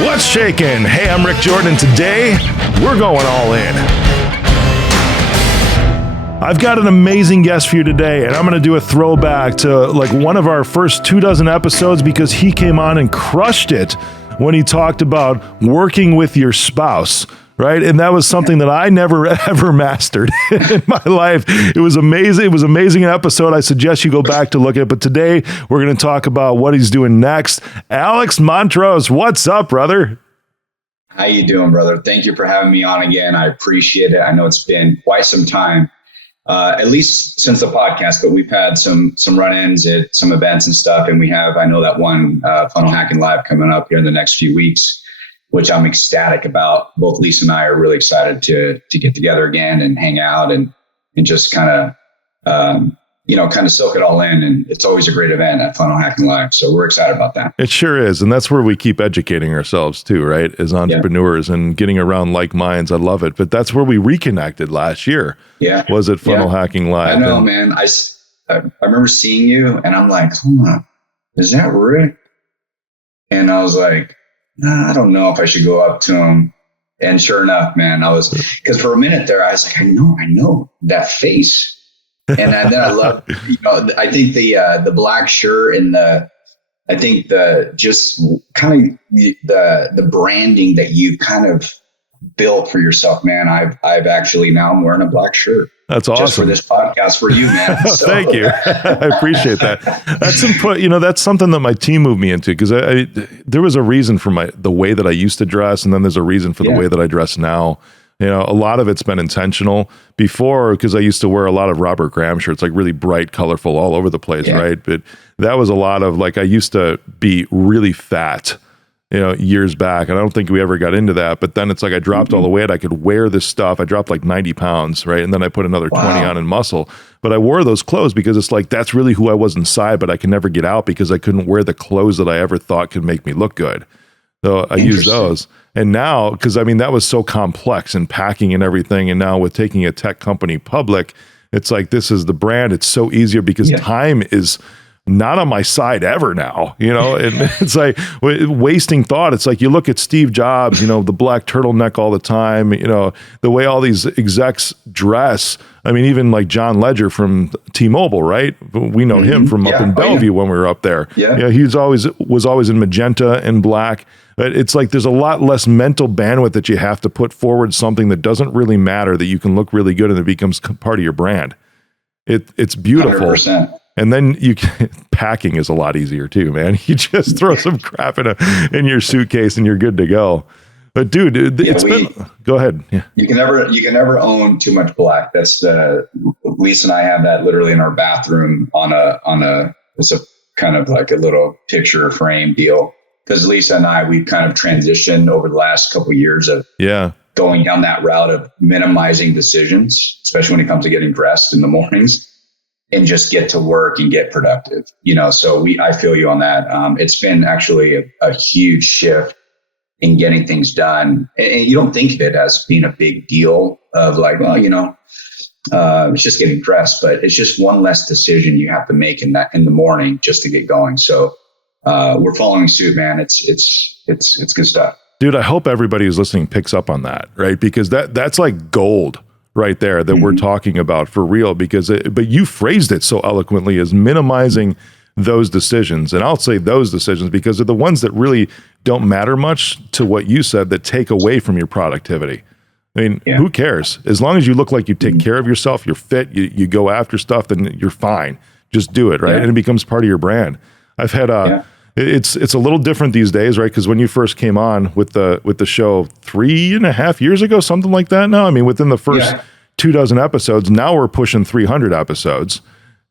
What's shaking? Hey, I'm Rick Jordan, and today we're going all in. I've got an amazing guest for you today, and I'm going to do a throwback to like one of our first 24 episodes because he came on and crushed it when he talked about working with your spouse. Right. And that was something that I never, ever mastered in my life. It was amazing. It was an amazing episode. I suggest you go back to look at it. But today we're going to talk about what he's doing next. Alex Montros, what's up, brother? How you doing, brother? Thank you for having me on again. I appreciate it. I know it's been quite some time, at least since the podcast, but we've had some run-ins at some events and stuff. And we have, I know that one Funnel Hacking Live coming up here in the next few weeks, which I'm ecstatic about. Both Lisa and I are really excited to get together again and hang out and just kind of, kind of soak it all in. And it's always a great event at Funnel Hacking Live. So we're excited about that. It sure is. And that's where we keep educating ourselves too, right? As entrepreneurs and getting around like minds. I love it. But that's where we reconnected last year. Yeah. Was it Funnel Hacking Live? I know, man. I remember seeing you and I'm like, hold on, is that Rick? And I was like, I don't know if I should go up to him. And sure enough, man, because for a minute there, I was like, I know that face. And then I love, I think the black shirt and just kind of the branding that you kind of built for yourself, man. I've actually, now I'm wearing a black shirt. That's awesome. Just for this podcast for you, man. So. Thank you. I appreciate that. That's input. That's something that my team moved me into because there was a reason for the way that I used to dress. And then there's a reason for the way that I dress now. A lot of it's been intentional before because I used to wear a lot of Robert Graham shirts, like really bright, colorful all over the place. Yeah. Right. But that was a lot of I used to be really fat, years back. And I don't think we ever got into that, but then it's like I dropped all the weight. I could wear this stuff. I dropped like 90 pounds, right? And then I put another 20 on in muscle, but I wore those clothes because it's like, that's really who I was inside, but I could never get out because I couldn't wear the clothes that I ever thought could make me look good. So I used those. And now, because that was so complex and packing and everything. And now with taking a tech company public, it's like, this is the brand. It's so easier because time is not on my side ever now, and it's like wasting thought. It's like you look at Steve Jobs, the black turtleneck all the time, the way all these execs dress. Even like John Ledger from T-Mobile, right? We know him from up in Bellevue when we were up there. Yeah. He was always in magenta and black. But it's like there's a lot less mental bandwidth that you have to put forward something that doesn't really matter, that you can look really good and it becomes part of your brand. It's beautiful. 100%. And then packing is a lot easier too, man. You just throw some crap in your suitcase and you're good to go. But dude, go ahead. Yeah. You can never own too much black. That's Lisa and I have that literally in our bathroom it's a kind of like a little picture frame deal. Because Lisa and I, we've kind of transitioned over the last couple of years of going down that route of minimizing decisions, especially when it comes to getting dressed in the mornings. And just get to work and get productive, so I feel you on that. It's been actually a huge shift in getting things done. And you don't think of it as being a big deal of like, well, it's just getting dressed, but it's just one less decision you have to make in the morning just to get going. So we're following suit, man. It's good stuff. Dude, I hope everybody who's listening picks up on that, right? Because that's like gold right there that we're talking about for real, but you phrased it so eloquently as minimizing those decisions. And I'll say those decisions because they're the ones that really don't matter much to what you said that take away from your productivity. Who cares? As long as you look like you take care of yourself, you're fit, you go after stuff, then you're fine. Just do it, right? And it becomes part of your brand. I've had it's a little different these days, right? Because when you first came on with the show 3.5 years ago, something like that. Now, within the first 24 episodes, now we're pushing 300 episodes,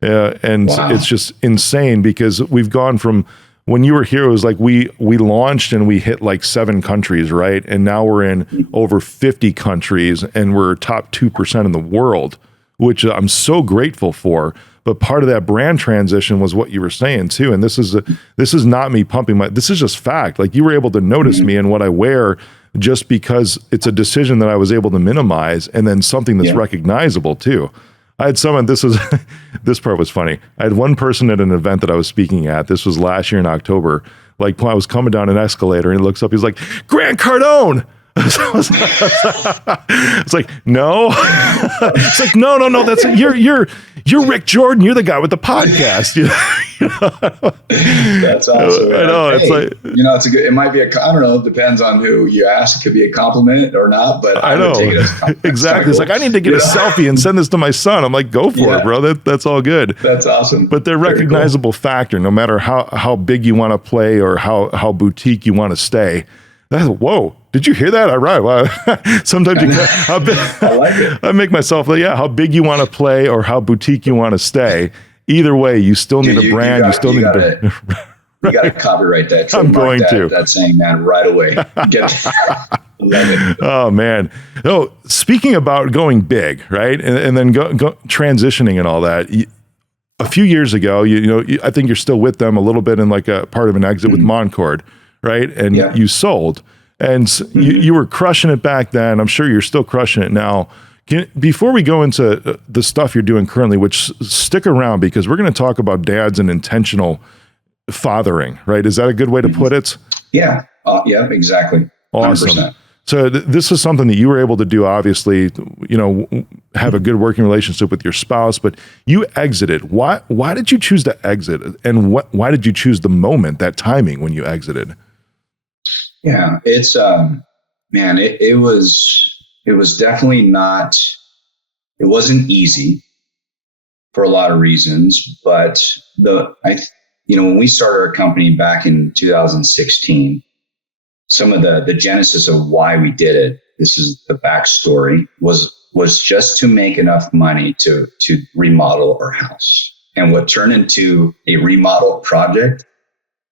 and it's just insane because we've gone from when you were here, it was like we launched and we hit like 7 countries, right? And now we're in over 50 countries, and we're top 2% in the world, which I'm so grateful for. But part of that brand transition was what you were saying too. And this is not me pumping this is just fact. Like you were able to notice me and what I wear just because it's a decision that I was able to minimize, and then something that's recognizable too. I had someone, this part was funny. I had one person at an event that I was speaking at. This was last year in October. Like when I was coming down an escalator and he looks up, he's like, Grant Cardone. It's like, no. It's like, no. That's you're Rick Jordan. You're the guy with the podcast. That's awesome. I know. It's like, it's a good. It might be I don't know. It depends on who you ask. It could be a compliment or not. But I know. Would take it as a compliment. Exactly. It's like I need to get a selfie and send this to my son. I'm like, go for it, bro. That's all good. That's awesome. But they're recognizable factor, no matter how big you want to play or how boutique you want to stay. Whoa. Did you hear that? All right. Wow. Sometimes I like it. I make myself like, how big you want to play or how boutique you want to stay. Either way, you still need a brand. You got to copyright that. I'm going to. That saying, man, right away. Oh, man. Oh, speaking about going big, right? And then go transitioning and all that. A few years ago, I think you're still with them a little bit in like a part of an exit with Montros, right? And you sold. And you were crushing it back then. I'm sure you're still crushing it now. Before we go into the stuff you're doing currently, which stick around because we're going to talk about dads and intentional fathering, right? Is that a good way to put it? Yeah. Yeah, exactly. 100%. Awesome. So this is something that you were able to do, obviously, have a good working relationship with your spouse, but you exited. Why did you choose to exit? And why did you choose the moment, that timing when you exited? Yeah, it's man, it was definitely not. It wasn't easy for a lot of reasons, but when we started our company back in 2016, some of the genesis of why we did it. This is the backstory. Was just to make enough money to remodel our house, and what turned into a remodel project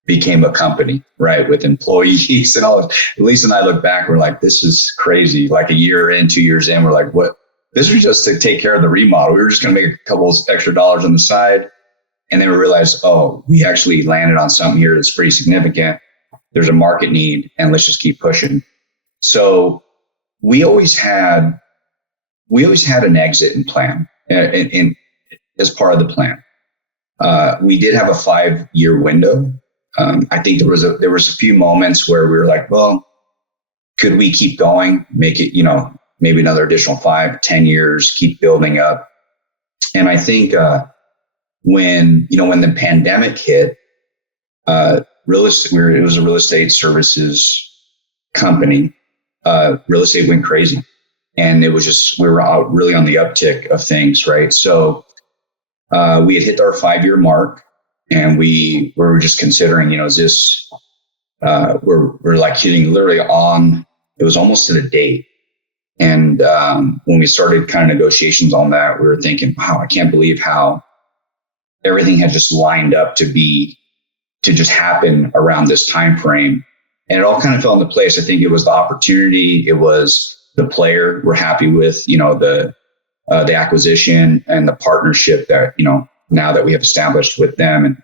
became a company, right? With employees and all that. Lisa and I look back, we're like, this is crazy. Like a year in, 2 years in, we're like, what? This was just to take care of the remodel. We were just going to make a couple of extra dollars on the side. And then we realized, we actually landed on something here that's pretty significant. There's a market need and let's just keep pushing. So we always had an exit and plan in as part of the plan. We did have a 5-year window. I think there was a few moments where we were like, well, could we keep going, make it, maybe another additional 5-10 years, keep building up. And I think, when the pandemic hit, it was a real estate services company. Real estate went crazy and it was just, we were out really on the uptick of things. Right. So, we had hit our 5-year mark. And we were just considering, is this, we're like hitting literally on, it was almost to the date. And when we started kind of negotiations on that, we were thinking, wow, I can't believe how everything had just lined up to just happen around this time frame. And it all kind of fell into place. I think it was the opportunity. It was the player we're happy with, the acquisition and the partnership that, now that we have established with them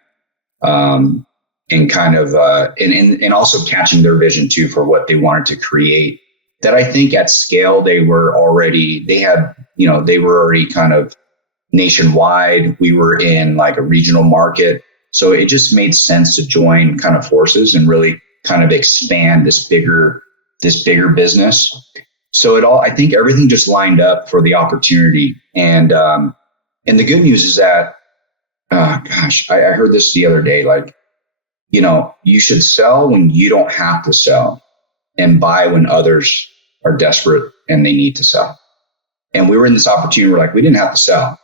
and kind of, and also catching their vision too for what they wanted to create, that I think at scale, they were already kind of nationwide. We were in like a regional market. So it just made sense to join kind of forces and really kind of expand this bigger business. So I think everything just lined up for the opportunity. And the good news is that, I heard this the other day, like, you should sell when you don't have to sell and buy when others are desperate and they need to sell. And we were in this opportunity where we didn't have to sell.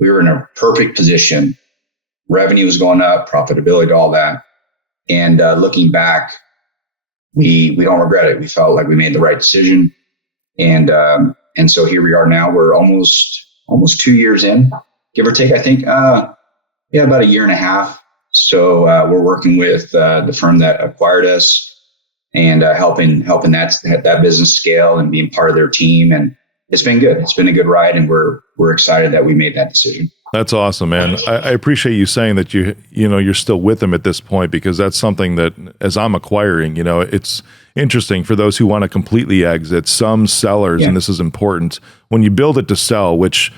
We were in a perfect position. Revenue was going up, profitability, all that. And looking back, we don't regret it. We felt like we made the right decision. And so here we are now. We're almost 2 years in, give or take, I think. About a year and a half. So we're working with the firm that acquired us and helping that business scale and being part of their team. And it's been good. It's been a good ride, and we're excited that we made that decision. That's awesome, man. I appreciate you saying that you're still with them at this point, because that's something that, as I'm acquiring, it's interesting for those who want to completely exit. Some sellers, and this is important, when you build it to sell, which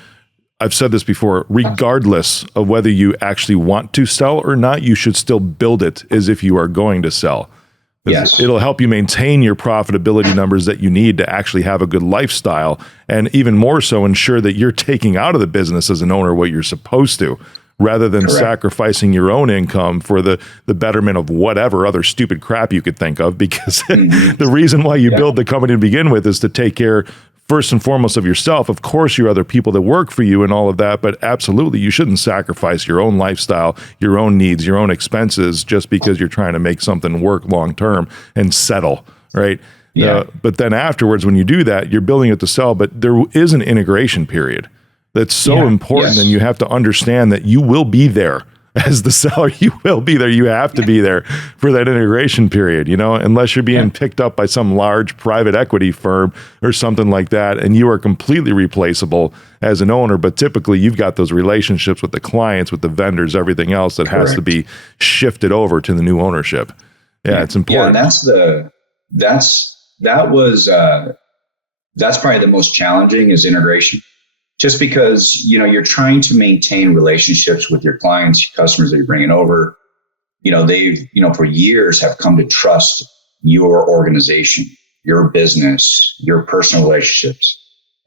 I've said this before, regardless of whether you actually want to sell or not, you should still build it as if you are going to sell. Yes. It'll help you maintain your profitability numbers that you need to actually have a good lifestyle, and even more so ensure that you're taking out of the business as an owner what you're supposed to, rather than Correct. sacrificing your own income for the betterment of whatever other stupid crap you could think of. Because the reason why you build the company to begin with is to take care first and foremost of yourself. Of course, your other people that work for you and all of that, but absolutely, you shouldn't sacrifice your own lifestyle, your own needs, your own expenses just because you're trying to make something work long term and settle, right? Yeah. But then afterwards, when you do that, you're building it to sell, but there is an integration period that's so important, Yes. and you have to understand that you will be there. As the seller, you will be there. You have to be there for that integration period, unless you're being picked up by some large private equity firm or something like that, and you are completely replaceable as an owner. But typically, you've got those relationships with the clients, with the vendors, everything else that has to be shifted over to the new ownership. Yeah, it's important. Yeah, and that's probably the most challenging is integration. Just because, you're trying to maintain relationships with your clients, your customers that you're bringing over, they've, for years have come to trust your organization, your business, your personal relationships.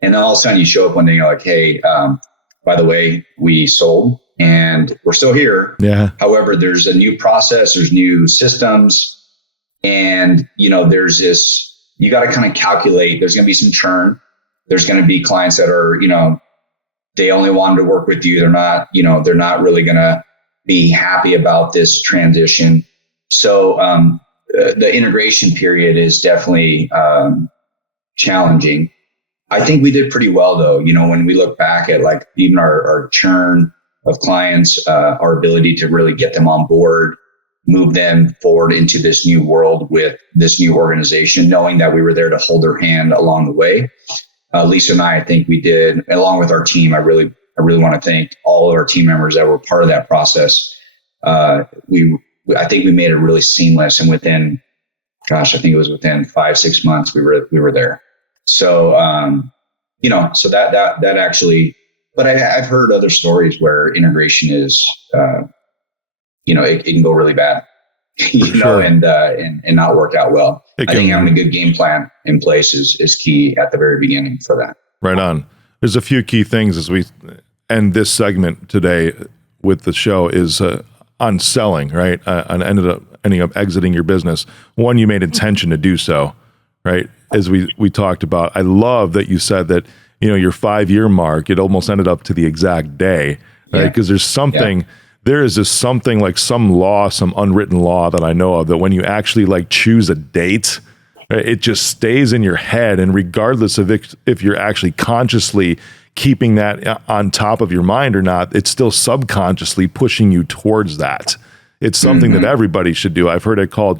And then all of a sudden you show up one day and you're like, hey, by the way, we sold and we're still here. Yeah. However, there's a new process, there's new systems, and, there's this, you got to kind of calculate, there's going to be some churn. There's going to be clients that are, they only wanted to work with you. They're not, they're not really going to be happy about this transition. So the integration period is definitely challenging. I think we did pretty well though. When we look back at like even our churn of clients, our ability to really get them on board, move them forward into this new world with this new organization, knowing that we were there to hold their hand along the way. Lisa and I think we did, along with our team. I really want to thank all of our team members that were part of that process. I think we made it really seamless, and within, I think it was within 5-6 months we were there. So, so that actually, but I've heard other stories where integration is, it can go really bad, and not work out well. I think having a good game plan in place is key at the very beginning for that. Right on. There's a few key things as we end this segment today with the show is on selling, right? On ending up exiting your business. One, you made intention to do so, right? As we talked about. I love that you said that, your 5-year mark, it almost ended up to the exact day, right? Because there's something... There is just something like some law, some unwritten law that I know of that when you actually like choose a date, it just stays in your head. And regardless of if you're actually consciously keeping that on top of your mind or not, it's still subconsciously pushing you towards that. It's something that everybody should do. I've heard it called,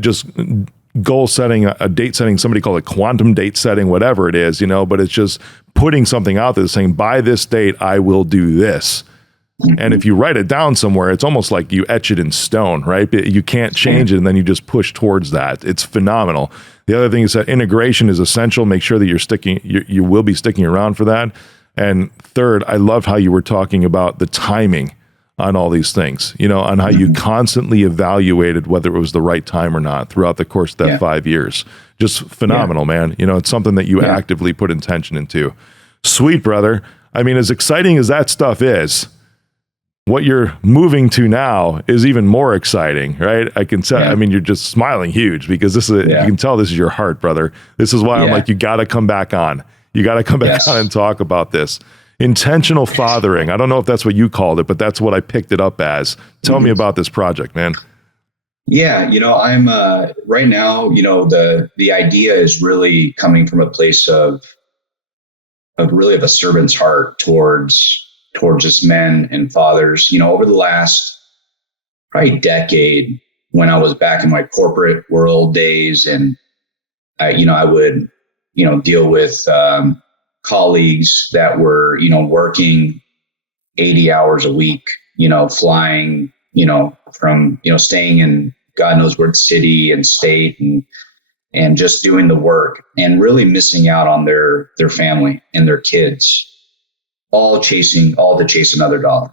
just goal setting, a date setting, somebody called it quantum date setting, whatever it is, but it's just putting something out there saying, by this date, I will do this. And if you write it down somewhere, it's almost like you etch it in stone, right? You can't change it, and then you just push towards that. It's phenomenal. The other thing is that integration is essential. Make sure that you will be sticking around for that. And third, I love how you were talking about the timing on all these things, on how you constantly evaluated whether it was the right time or not throughout the course of that 5 years. Just phenomenal, man. It's something that you actively put intention into. Sweet, brother. I mean, as exciting as that stuff is, what you're moving to now is even more exciting, right? I can tell. I mean, you're just smiling huge because this is. You can tell this is your heart, brother. This is why I'm like, you got to come back on. You got to come back on and talk about this. Intentional fathering. I don't know if that's what you called it, but that's what I picked it up as. Tell me about this project, man. Yeah, I'm right now. The idea is really coming from a place of a servant's heart towards just men and fathers. Over the last probably decade, when I was back in my corporate world days, and I would deal with colleagues that were working 80 hours a week, flying from staying in God knows what city and state, and just doing the work and really missing out on their family and their kids, all to chase another dollar,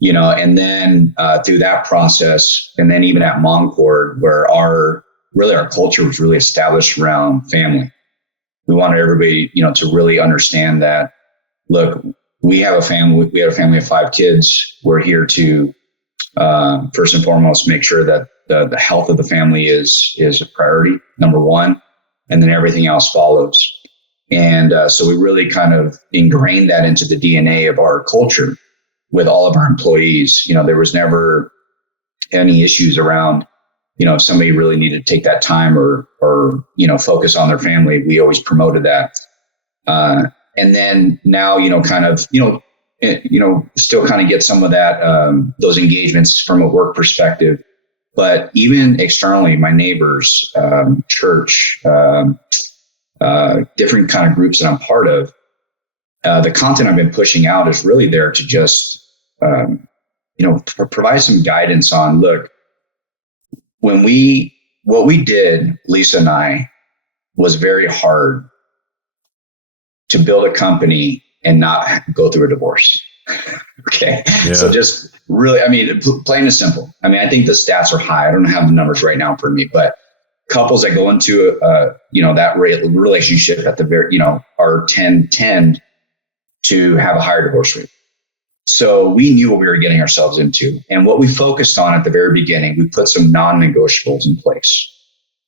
and then through that process, and then even at Montros, where our culture was really established around family. We wanted everybody, to really understand that, look, we had a family of 5 kids. We're here to, first and foremost, make sure that the health of the family is a priority, number one, and then everything else follows. And so we really kind of ingrained that into the DNA of our culture with all of our employees. There was never any issues around, if somebody really needed to take that time or focus on their family. We always promoted that. And then now, still kind of get some of that, those engagements from a work perspective, but even externally, my neighbors, church, different kind of groups that I'm part of, the content I've been pushing out is really there to just, provide some guidance on, look, what we did, Lisa and I, was very hard to build a company and not go through a divorce. Okay. Yeah. So just really, plain and simple. I think the stats are high. I don't have the numbers right now for me, but couples that go into that relationship at the very, tend to have a higher divorce rate. So we knew what we were getting ourselves into. And what we focused on at the very beginning, we put some non-negotiables in place.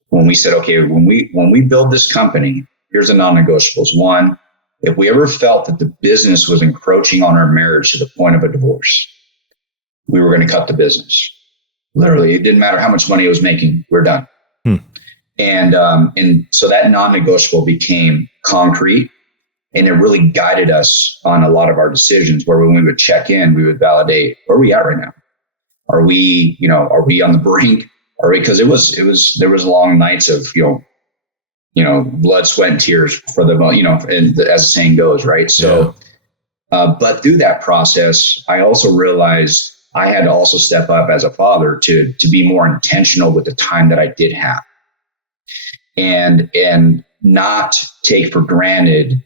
When we said, okay, when we build this company, here's the non-negotiables. One, if we ever felt that the business was encroaching on our marriage to the point of a divorce, we were going to cut the business. Literally, it didn't matter how much money it was making, we're done. And so that non-negotiable became concrete. And it really guided us on a lot of our decisions, where when we would check in, we would validate, where are we at right now? Are we on the brink? Because there was long nights of, blood, sweat, and tears for the, and as the saying goes, right? So, but through that process, I also realized I had to also step up as a father to be more intentional with the time that I did have, and not take for granted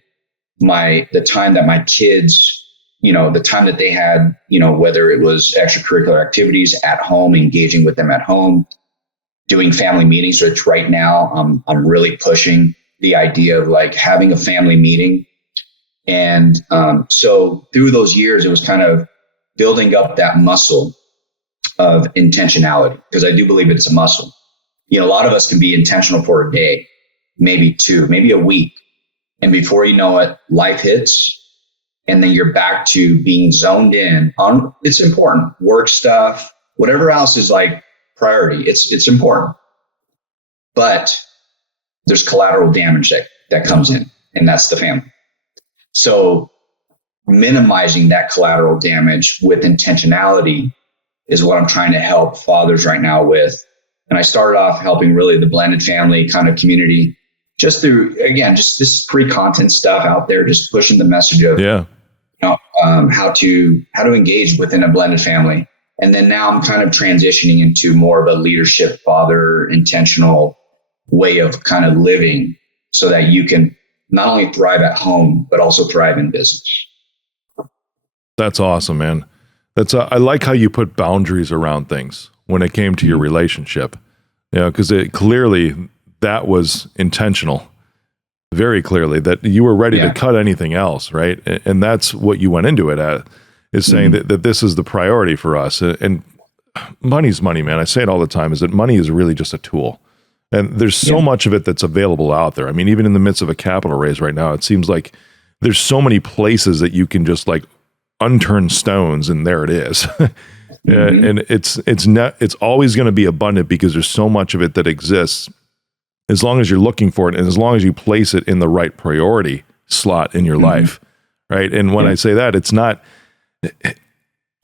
the time that my kids, the time that they had, whether it was extracurricular activities at home, engaging with them at home, doing family meetings, which right now I'm really pushing the idea of like having a family meeting. And so through those years, it was kind of building up that muscle of intentionality, because I do believe it's a muscle. A lot of us can be intentional for a day, maybe 2, maybe a week. And before you know it, life hits, and then you're back to being zoned in on, it's important, work stuff, whatever else is like priority. It's important, but there's collateral damage that comes in, and that's the family. So minimizing that collateral damage with intentionality is what I'm trying to help fathers right now with. And I started off helping really the blended family kind of community, just through, again, just this free content stuff out there, just pushing the message of, how to engage within a blended family. And then now I'm kind of transitioning into more of a leadership, father, intentional way of kind of living, so that you can not only thrive at home, but also thrive in business. That's awesome, man. I like how you put boundaries around things when it came to your relationship, because clearly that was intentional, very clearly, that you were ready to cut anything else, right? And that's what you went into it at, is saying that this is the priority for us. And money's money, man. I say it all the time, is that money is really just a tool. And there's so much of it that's available out there. Even in the midst of a capital raise right now, it seems like there's so many places that you can just like unturn stones, and there it is. And it's always going to be abundant, because there's so much of it that exists, as long as you're looking for it, and as long as you place it in the right priority slot in your life, right? And when I say that, it's not,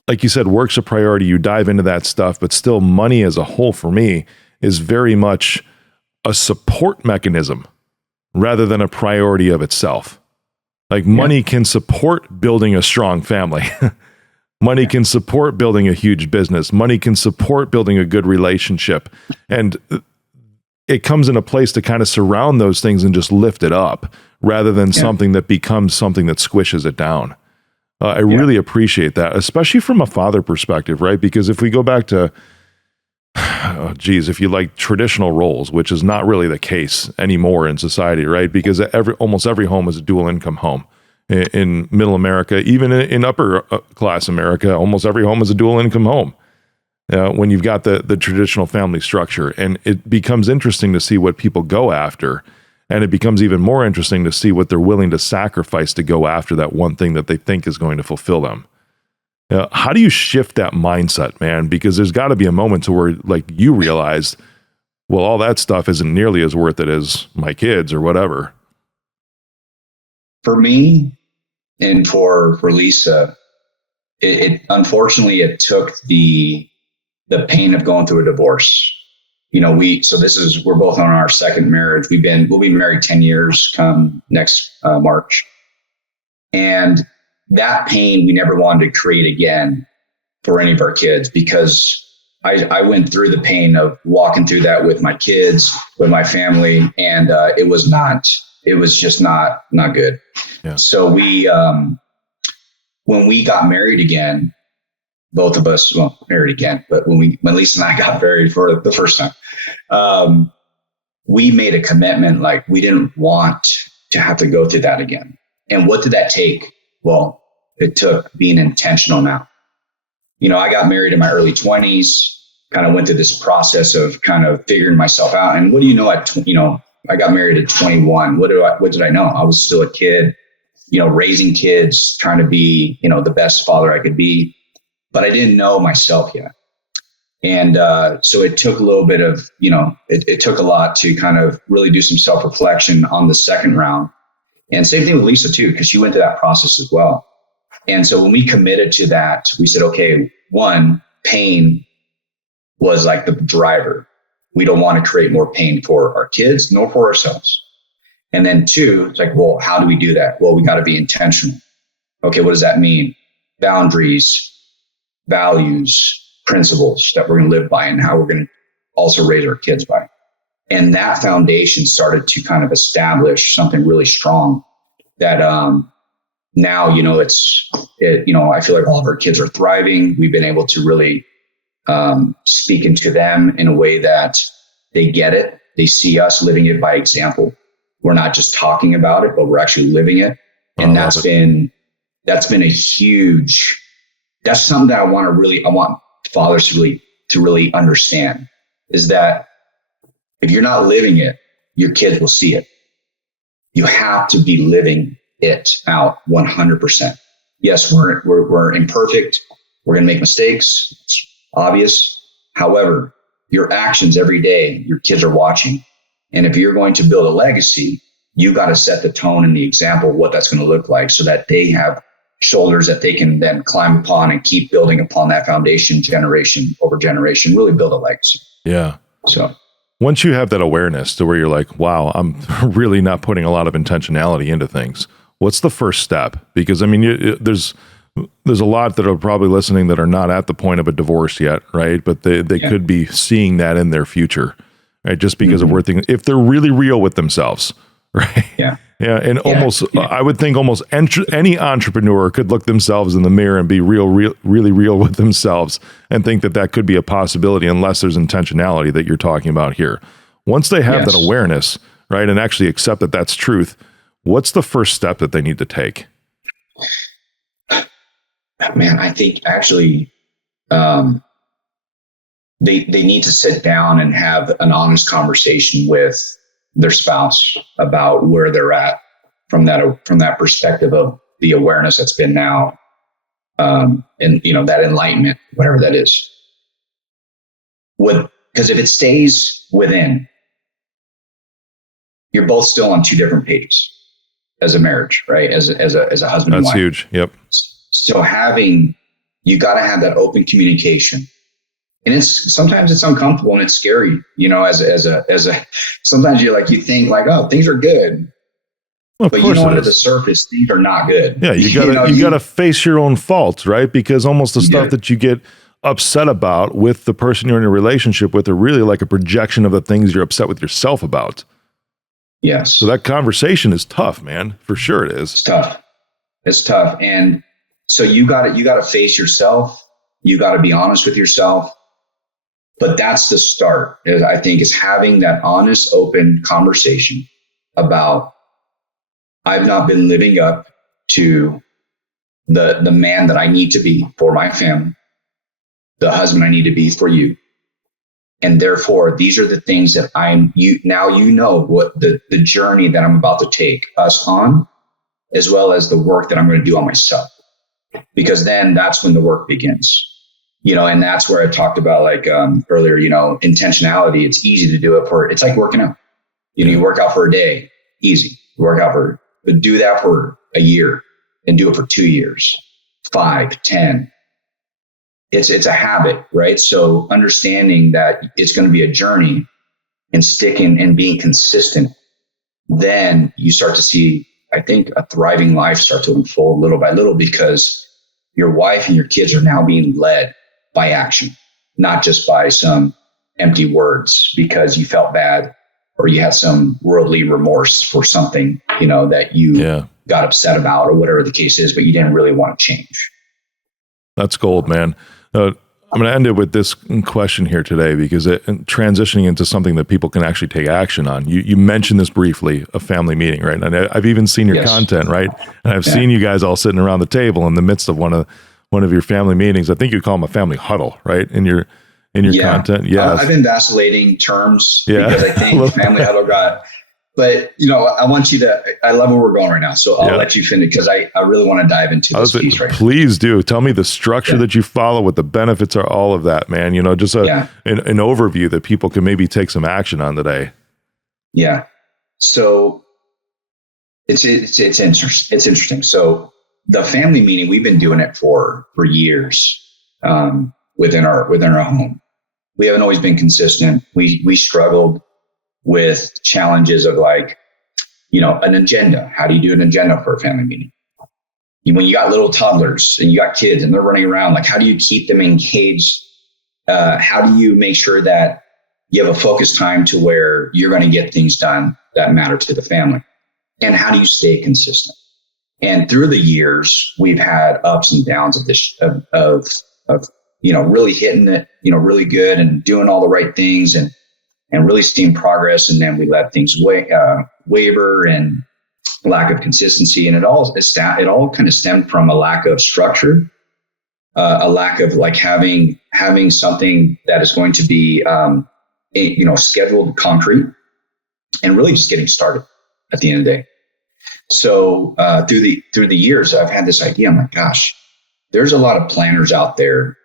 like you said, work's a priority, you dive into that stuff, but still money as a whole for me is very much a support mechanism rather than a priority of itself. Like money can support building a strong family. Money can support building a huge business. Money can support building a good relationship. And it comes in a place to kind of surround those things and just lift it up, rather than something that becomes something that squishes it down. I really appreciate that, especially from a father perspective, right? Because if we go back to, if you like traditional roles, which is not really the case anymore in society, right? Because almost every home is a dual income home. In middle America, even in upper class America, almost every home is a dual income home. When you've got the traditional family structure, and it becomes interesting to see what people go after, and it becomes even more interesting to see what they're willing to sacrifice to go after that one thing that they think is going to fulfill them. How do you shift that mindset, man? Because there's got to be a moment to where, like, you realize, well, all that stuff isn't nearly as worth it as my kids or whatever. For me and for Lisa, it unfortunately it took the pain of going through a divorce. We're both on our second marriage. We'll be married 10 years come next March. And that pain we never wanted to create again for any of our kids, because I went through the pain of walking through that with my kids, with my family, and it was just not good. Yeah. So when we got married again, both of us, married again, but when Lisa and I got married for the first time, we made a commitment, like we didn't want to have to go through that again. And what did that take? Well, it took being intentional now. I got married in my early 20s, kind of went through this process of kind of figuring myself out. And what do you know, I got married at 21. What did I know? I was still a kid, raising kids, trying to be, the best father I could be, but I didn't know myself yet. And so it took a little bit of, it took a lot to kind of really do some self-reflection on the second round. And same thing with Lisa too, because she went through that process as well. And so when we committed to that, we said, okay, one, pain was like the driver. We don't want to create more pain for our kids nor for ourselves. And then two, it's like, well, how do we do that? Well, we got to be intentional. Okay, what does that mean? Boundaries, values, principles that we're going to live by, and how we're going to also raise our kids by. And that foundation started to kind of establish something really strong that now, I feel like all of our kids are thriving. We've been able to really speak into them in a way that they get it. They see us living it by example. We're not just talking about it, but we're actually living it. And that's been a huge, that's something that I want fathers to really understand, is that if you're not living it, your kids will see it. You have to be living it out 100%. Yes, we're imperfect. We're going to make mistakes. It's obvious. However, your actions every day, your kids are watching. And if you're going to build a legacy, you got to set the tone and the example of what that's going to look like, so that they have shoulders that they can then climb upon and keep building upon that foundation, generation over generation, really build a legacy. Yeah. So once you have that awareness to where you're like, wow, I'm really not putting a lot of intentionality into things, what's the first step? Because I mean, there's a lot that are probably listening that are not at the point of a divorce yet, right? But they could be seeing that in their future, right? Just because of where things, if they're really real with themselves, right? Yeah. Yeah. And I would think almost any entrepreneur could look themselves in the mirror and be really real with themselves and think that could be a possibility, unless there's intentionality that you're talking about here. Once they have that awareness, right, and actually accept that that's truth, what's the first step that they need to take? Man, I think actually they need to sit down and have an honest conversation with their spouse about where they're at from that perspective of the awareness that's been now, and that enlightenment, whatever that is. Because if it stays within, you're both still on two different pages as a marriage, right? As a husband and wife. That's huge. Yep. So you got to have that open communication. And sometimes it's uncomfortable and it's scary, sometimes you think like, oh, things are good. Well, but under the surface, things are not good. Yeah. You gotta face your own faults, right? Because almost the stuff that you get upset about with the person you're in a relationship with are really like a projection of the things you're upset with yourself about. Yes. So that conversation is tough, man. For sure it is. It's tough. And So you got to face yourself. You got to be honest with yourself. But that's the start, I think, is having that honest, open conversation about, I've not been living up to the man that I need to be for my family, the husband I need to be for you. And therefore, these are the things that now you know what the journey that I'm about to take us on, as well as the work that I'm going to do on myself. Because then that's when the work begins, and that's where I talked about like earlier, intentionality. It's easy to do it it's like working out. You work out for a day, easy. But do that for a year and do it for 2 years, 5, 10. It's a habit, right? So understanding that it's going to be a journey and sticking and being consistent, then you start to see, I think, a thriving life start to unfold little by little, because your wife and your kids are now being led by action, not just by some empty words because you felt bad or you had some worldly remorse for something, that you got upset about or whatever the case is, but you didn't really want to change. That's gold, man. I'm going to end it with this question here today, because transitioning into something that people can actually take action on. You mentioned this briefly, a family meeting, right? And I've even seen your content, right? And I've seen you guys all sitting around the table in the midst of one of your family meetings. I think you call them a family huddle, right? In your content. Yeah. I've been vacillating terms because I think family huddle but I want you to, I love where we're going right now. So I'll let you finish, because I really want to dive into this piece right now. Please do. Tell me the structure that you follow, what the benefits are, all of that, man. Just an overview that people can maybe take some action on today. Yeah. So it's interesting. So the family meeting, we've been doing it for years within our home. We haven't always been consistent. We struggled with challenges of an agenda. How do you do an agenda for a family meeting? When you got little toddlers and you got kids and they're running around, how do you keep them engaged? How do you make sure that you have a focused time to where you're going to get things done that matter to the family? And how do you stay consistent? And through the years, we've had ups and downs of this, of really hitting it, really good and doing all the right things and really seeing progress. And then we let things waver and lack of consistency. And it all kind of stemmed from a lack of structure, a lack of having something that is going to be, scheduled, concrete, and really just getting started at the end of the day. So through the years, I've had this idea. I'm like, gosh, there's a lot of planners out there.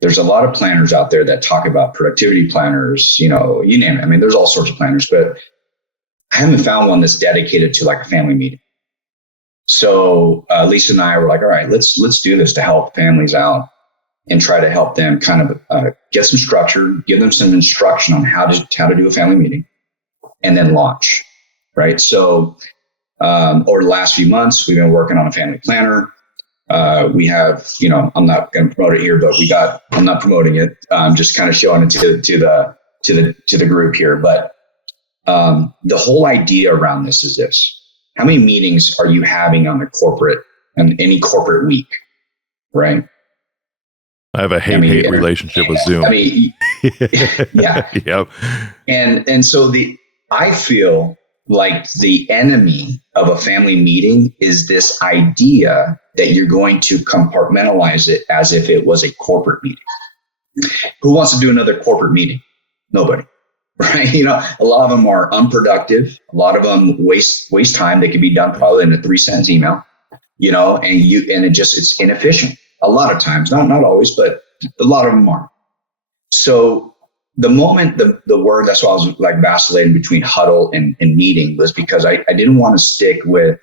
There's a lot of planners out there that talk about productivity planners, you name it. I mean, there's all sorts of planners, but I haven't found one that's dedicated to a family meeting. So Lisa and I were like, all right, let's do this to help families out and try to help them kind of get some structure, give them some instruction on how to do a family meeting, and then launch, right? So over the last few months, we've been working on a family planner. We have, I'm not going to promote it here, but I'm not promoting it. I'm just kind of showing it to the group here. But the whole idea around this is this: how many meetings are you having on any corporate week, right? I have a hate relationship with Zoom. Yeah. Yep. And so I feel like the enemy of a family meeting is this idea that you're going to compartmentalize it as if it was a corporate meeting. Who wants to do another corporate meeting? Nobody, right? A lot of them are unproductive. A lot of them waste time. They can be done probably in a 3-sentence email, and it's inefficient. A lot of times, not always, but a lot of them are. So the moment the word, that's why I was vacillating between huddle and meeting, was because I didn't want to stick with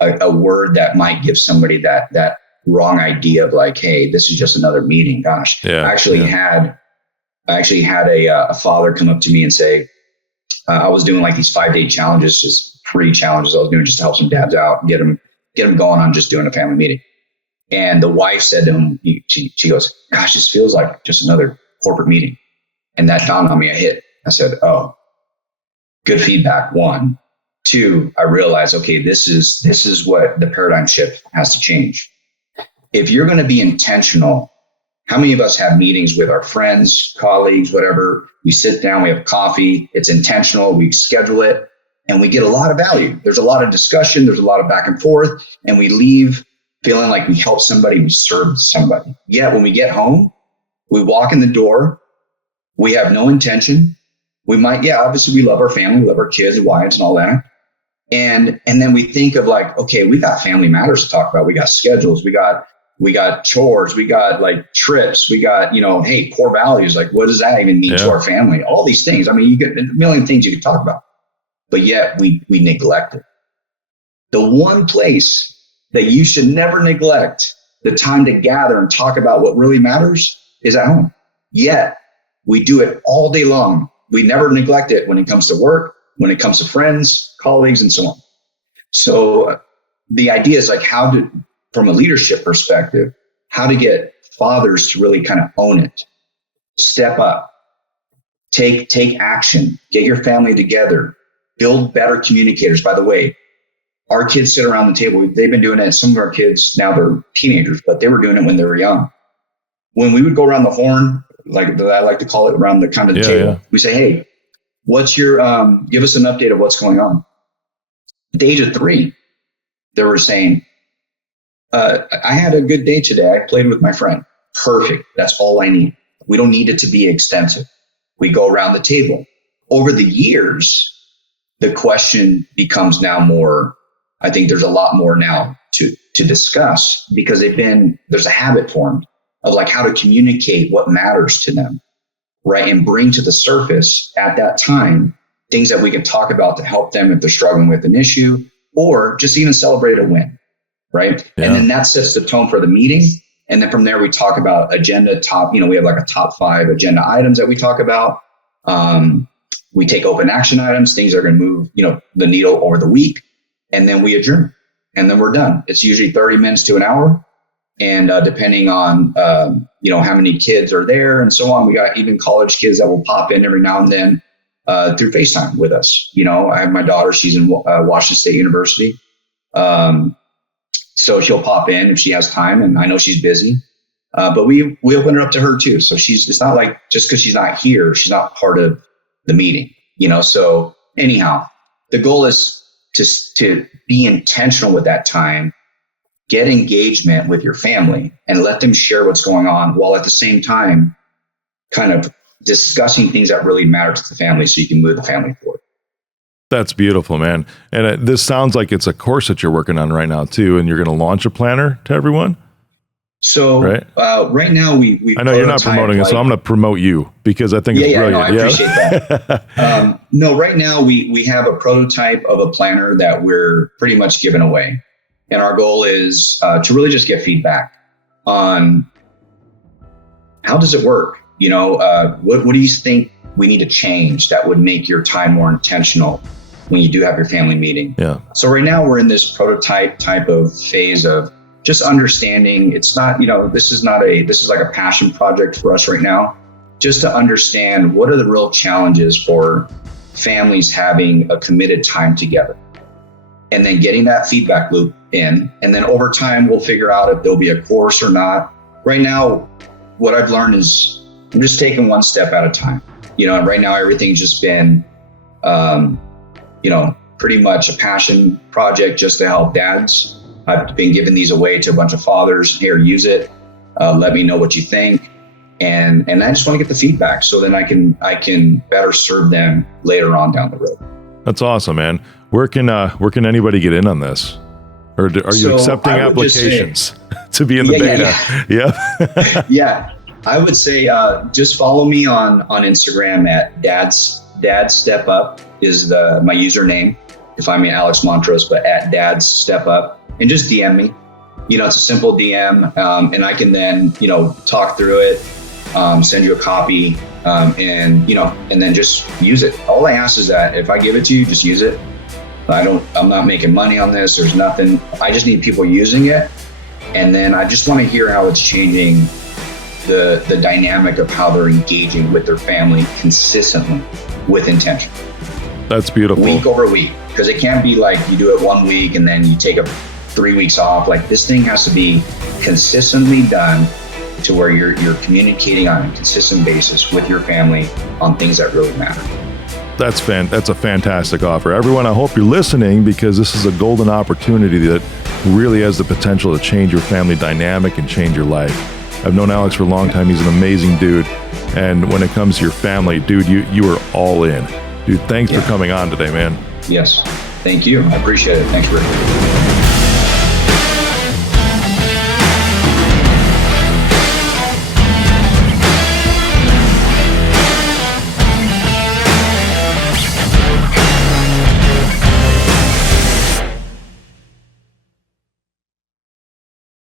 a word that might give somebody that wrong idea of hey, this is just another meeting. Gosh, I actually had a father come up to me and say, I was doing these 5-day challenges, just free challenges I was doing just to help some dads out, get them going on just doing a family meeting. And the wife said to him, she goes, gosh, this feels like just another corporate meeting. And that dawned on me. I said, oh, good feedback. 1, 2, I realized, okay, this is what the paradigm shift has to change. if you're going to be intentional, how many of us have meetings with our friends, colleagues, whatever? We sit down, we have coffee, it's intentional, we schedule it, and we get a lot of value. There's a lot of discussion, there's a lot of back and forth, and we leave feeling like we helped somebody, we served somebody. Yet when we get home, we walk in the door, we have no intention. We might, obviously we love our family, we love our kids and wives and all that. And then we think of like, okay, we got family matters to talk about. We got schedules, we got chores, we got like trips, we got, hey, core values. Like, what does that even mean to our family? All these things. I mean, you get a million things you could talk about, but yet we neglect it. The one place that you should never neglect the time to gather and talk about what really matters is at home. Yet we do it all day long. We never neglect it when it comes to work, when it comes to friends, colleagues, and so on. So the idea is like from a leadership perspective, how to get fathers to really kind of own it, step up, take action, get your family together, build better communicators. By the way, our kids sit around the table. They've been doing it. Some of our kids, now they're teenagers, but they were doing it when they were young. When we would go around the horn, like I like to call it, around the kind of the table, we say, hey, what's your, give us an update of what's going on. At the age of 3, they were saying, I had a good day today. I played with my friend. Perfect. That's all I need. We don't need it to be extensive. We go around the table. Over the years, the question becomes now more, I think there's a lot more now to discuss, because there's a habit formed of like how to communicate what matters to them, right? And bring to the surface at that time things that we can talk about to help them if they're struggling with an issue, or just even celebrate a win, right? Yeah. And then that sets the tone for the meeting. And then from there, we talk about agenda we have like a top 5 agenda items that we talk about. We take open action items, things that are going to move, the needle over the week, and then we adjourn, and then we're done. It's usually 30 minutes to an hour. And depending on, how many kids are there and so on, we got even college kids that will pop in every now and then through FaceTime with us. I have my daughter, she's in Washington State University. So she'll pop in if she has time, and I know she's busy, but we open it up to her too. So it's not like just because she's not here, she's not part of the meeting, So anyhow, the goal is to be intentional with that time, get engagement with your family, and let them share what's going on, while at the same time kind of discussing things that really matter to the family, so you can move the family forward. That's beautiful, man. And this sounds like it's a course that you're working on right now too, and you're going to launch a planner to everyone. So right now we I know you're not promoting it, so I'm going to promote you, because I think it's brilliant. No, I appreciate that. No, right now we have a prototype of a planner that we're pretty much giving away. And our goal is to really just get feedback on how does it work? What do you think we need to change that would make your time more intentional when you do have your family meeting? Yeah. So right now we're in this prototype type of phase of just understanding. It's not, this is like a passion project for us right now, just to understand what are the real challenges for families having a committed time together, and then getting that feedback loop in. And then over time, we'll figure out if there'll be a course or not. Right now, what I've learned is I'm just taking one step at a time. And right now everything's just been, pretty much a passion project just to help dads. I've been giving these away to a bunch of fathers. Here, use it. Let me know what you think. And I just want to get the feedback, so then I can better serve them later on down the road. That's awesome, man. Where can anybody get in on this? Or are you accepting applications to be in the beta? Yeah. Yeah. I would say just follow me on Instagram at Dad's Step Up is my username. You can find me at Alex Montros, but at Dad's Step Up, and just DM me. It's a simple DM, and I can then talk through it, send you a copy, and then just use it. All I ask is that if I give it to you, just use it. I'm not making money on this. There's nothing. I just need people using it, and then I just want to hear how it's changing the dynamic of how they're engaging with their family consistently with intention. That's beautiful. Week over week, because it can't be like you do it 1 week and then you take 3 weeks off. Like, this thing has to be consistently done to where you're communicating on a consistent basis with your family on things that really matter. That's a fantastic offer. Everyone, I hope you're listening, because this is a golden opportunity that really has the potential to change your family dynamic and change your life. I've known Alex for a long time. He's an amazing dude. And when it comes to your family, dude, you are all in. Dude, thanks for coming on today, man. Yes. Thank you. I appreciate it. Thanks, Rick.